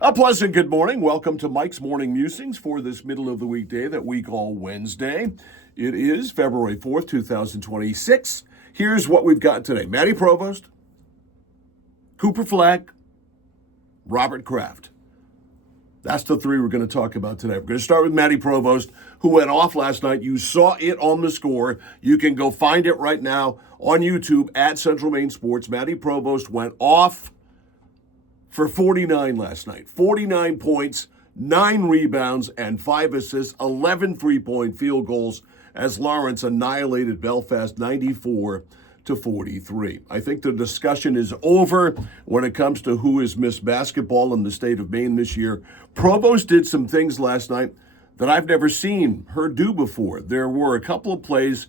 A pleasant good morning. Welcome to Mike's Morning Musings for this middle of the weekday that we call Wednesday. It is February 4th, 2026. Here's what we've got today. Maddie Provost, Cooper Flagg, Robert Kraft. That's the three we're going to talk about today. We're going to start with Maddie Provost, who went off last night. You saw it on the score. You can go find it right now on YouTube at Central Maine Sports. Maddie Provost went off for 49 last night. 49 points, 9 rebounds, and 5 assists, 11 three-point field goals as Lawrence annihilated Belfast 94-43. I think the discussion is over when it comes to who has missed basketball in the state of Maine this year. Provost did some things last night that I've never seen her do before. There were a couple of plays,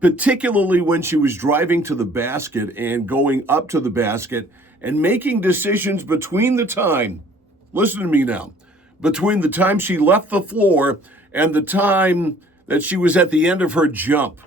particularly when she was driving to the basket and going up to the basket and making decisions between the time, listen to me now, between the time she left the floor and the time that she was at the end of her jump,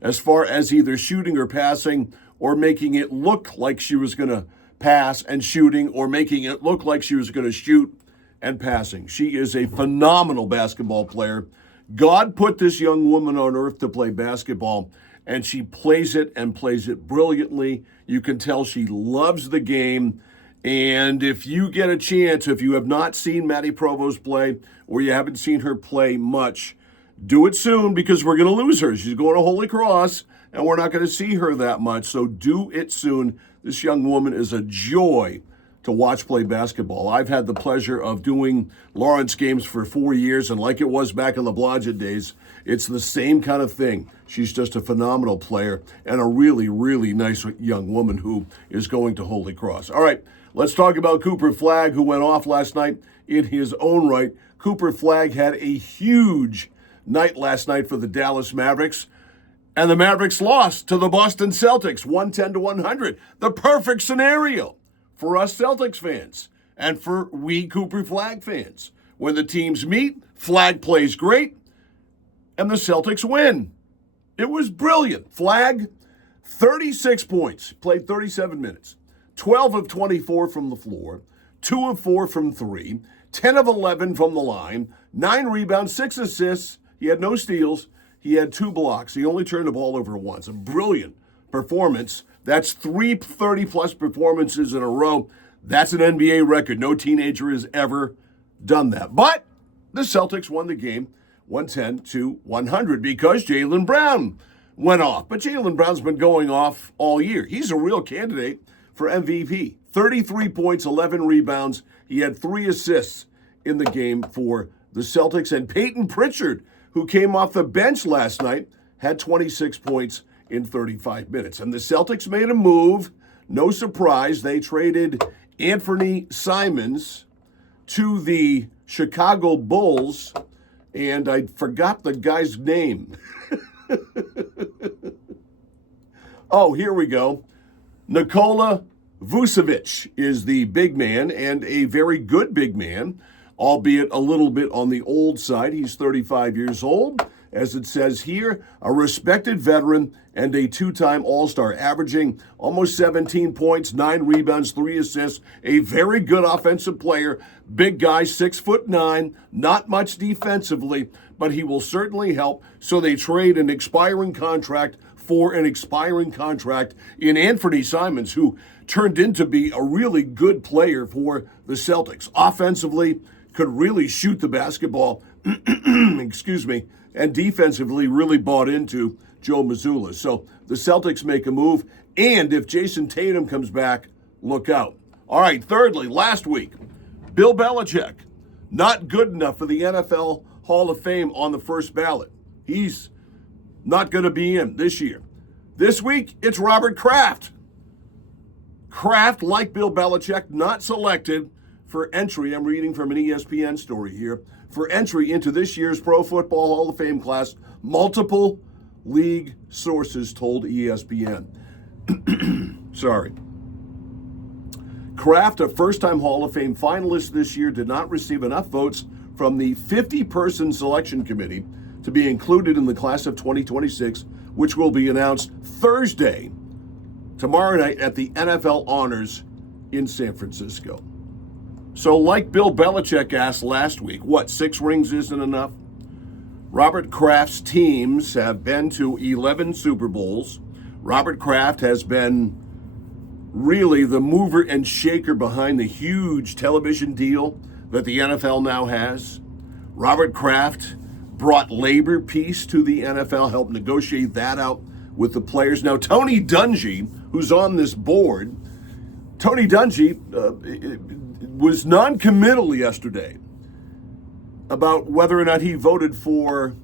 as far as either shooting or passing, or making it look like she was going to pass and shooting, or making it look like she was going to shoot and passing. She is a phenomenal basketball player. God put this young woman on earth to play basketball, and she plays it and plays it brilliantly. You can tell she loves the game. And if you get a chance, if you have not seen Maddie Provost play, or you haven't seen her play much, do it soon, because we're going to lose her. She's going to Holy Cross, and we're not going to see her that much. So do it soon. This young woman is a joy to watch play basketball. I've had the pleasure of doing Lawrence games for 4 years, and like it was back in the Blodgett days, it's the same kind of thing. She's just a phenomenal player and a really, really nice young woman who is going to Holy Cross. All right, let's talk about Cooper Flagg, who went off last night in his own right. Cooper Flagg had a huge night last night for the Dallas Mavericks, and the Mavericks lost to the Boston Celtics 110-100. The perfect scenario for us Celtics fans and for we Cooper Flagg fans. When the teams meet, Flagg plays great, and the Celtics win. It was brilliant. Flagg, 36 points, played 37 minutes, 12 of 24 from the floor, 2 of 4 from 3, 10 of 11 from the line, 9 rebounds, 6 assists. He had no steals. He had 2 blocks. He only turned the ball over once. A brilliant performance. That's 3 30-plus performances in a row. That's an NBA record. No teenager has ever done that. But the Celtics won the game 110-100 because Jaylen Brown went off. But Jaylen Brown's been going off all year. He's a real candidate for MVP. 33 points, 11 rebounds. He had 3 assists in the game for the Celtics. And Peyton Pritchard, who came off the bench last night, had 26 points in 35 minutes. And the Celtics made a move. No surprise. They traded Anthony Simons to the Chicago Bulls, and I forgot the guy's name. Oh, here we go. Nikola Vucevic is the big man, and a very good big man, albeit a little bit on the old side. He's 35 years old. As it says here, a respected veteran and a 2-time All-Star, averaging almost 17 points, 9 rebounds, 3 assists, a very good offensive player, big guy, 6'9", not much defensively, but he will certainly help. So they trade an expiring contract for an expiring contract in Anthony Simons, who turned into be a really good player for the Celtics. Offensively, could really shoot the basketball, excuse me, and defensively really bought into Joe Mazzulla. So the Celtics make a move, and if Jason Tatum comes back, look out. All right, thirdly, last week, Bill Belichick, not good enough for the NFL Hall of Fame on the first ballot. He's not going to be in this year. This week, it's Robert Kraft. Kraft, like Bill Belichick, not selected for entry. I'm reading from an ESPN story here. For entry into this year's Pro Football Hall of Fame class, multiple league sources told ESPN. Sorry. Kraft, a first-time Hall of Fame finalist this year, did not receive enough votes from the 50-person selection committee to be included in the class of 2026, which will be announced Thursday, tomorrow night at the NFL Honors in San Francisco. So like Bill Belichick asked last week, what, 6 rings isn't enough? Robert Kraft's teams have been to 11 Super Bowls. Robert Kraft has been really the mover and shaker behind the huge television deal that the NFL now has. Robert Kraft brought labor peace to the NFL, helped negotiate that out with the players. Now, Tony Dungy, who's on this board, Tony Dungy was non-committal yesterday about whether or not he voted for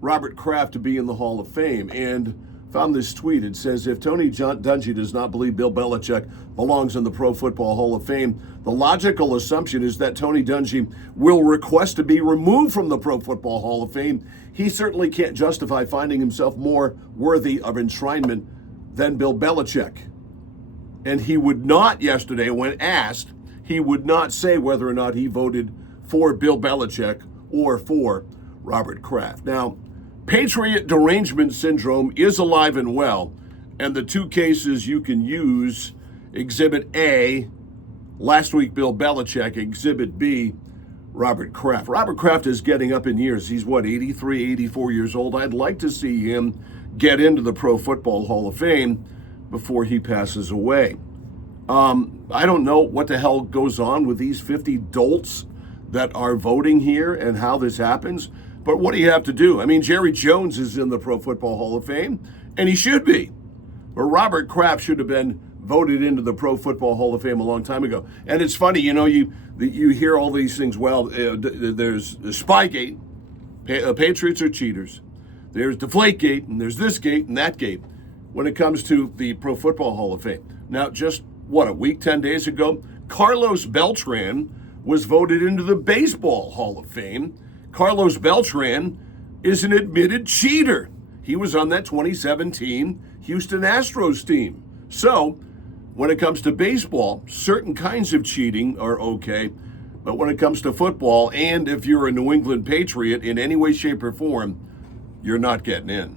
Robert Kraft to be in the Hall of Fame, and found this tweet. It says, if Tony Dungy does not believe Bill Belichick belongs in the Pro Football Hall of Fame, the logical assumption is that Tony Dungy will request to be removed from the Pro Football Hall of Fame. He certainly can't justify finding himself more worthy of enshrinement than Bill Belichick. And he would not yesterday, when asked, he would not say whether or not he voted for Bill Belichick or for Robert Kraft. Now, Patriot derangement syndrome is alive and well, and the 2 cases you can use, Exhibit A, last week Bill Belichick, Exhibit B, Robert Kraft. Robert Kraft is getting up in years. He's 83, 84 years old. I'd like to see him get into the Pro Football Hall of Fame before he passes away. I don't know what the hell goes on with these 50 dolts that are voting here and how this happens. But what do you have to do? I mean, Jerry Jones is in the Pro Football Hall of Fame, and he should be. But Robert Kraft should have been voted into the Pro Football Hall of Fame a long time ago. And it's funny, you hear all these things. Well, there's Spygate, Patriots are cheaters. There's Deflategate, and there's this gate and that gate when it comes to the Pro Football Hall of Fame. Now, just, a week, 10 days ago, Carlos Beltran was voted into the Baseball Hall of Fame. Carlos Beltran is an admitted cheater. He was on that 2017 Houston Astros team. So, when it comes to baseball, certain kinds of cheating are okay. But when it comes to football, and if you're a New England Patriot in any way, shape, or form, you're not getting in.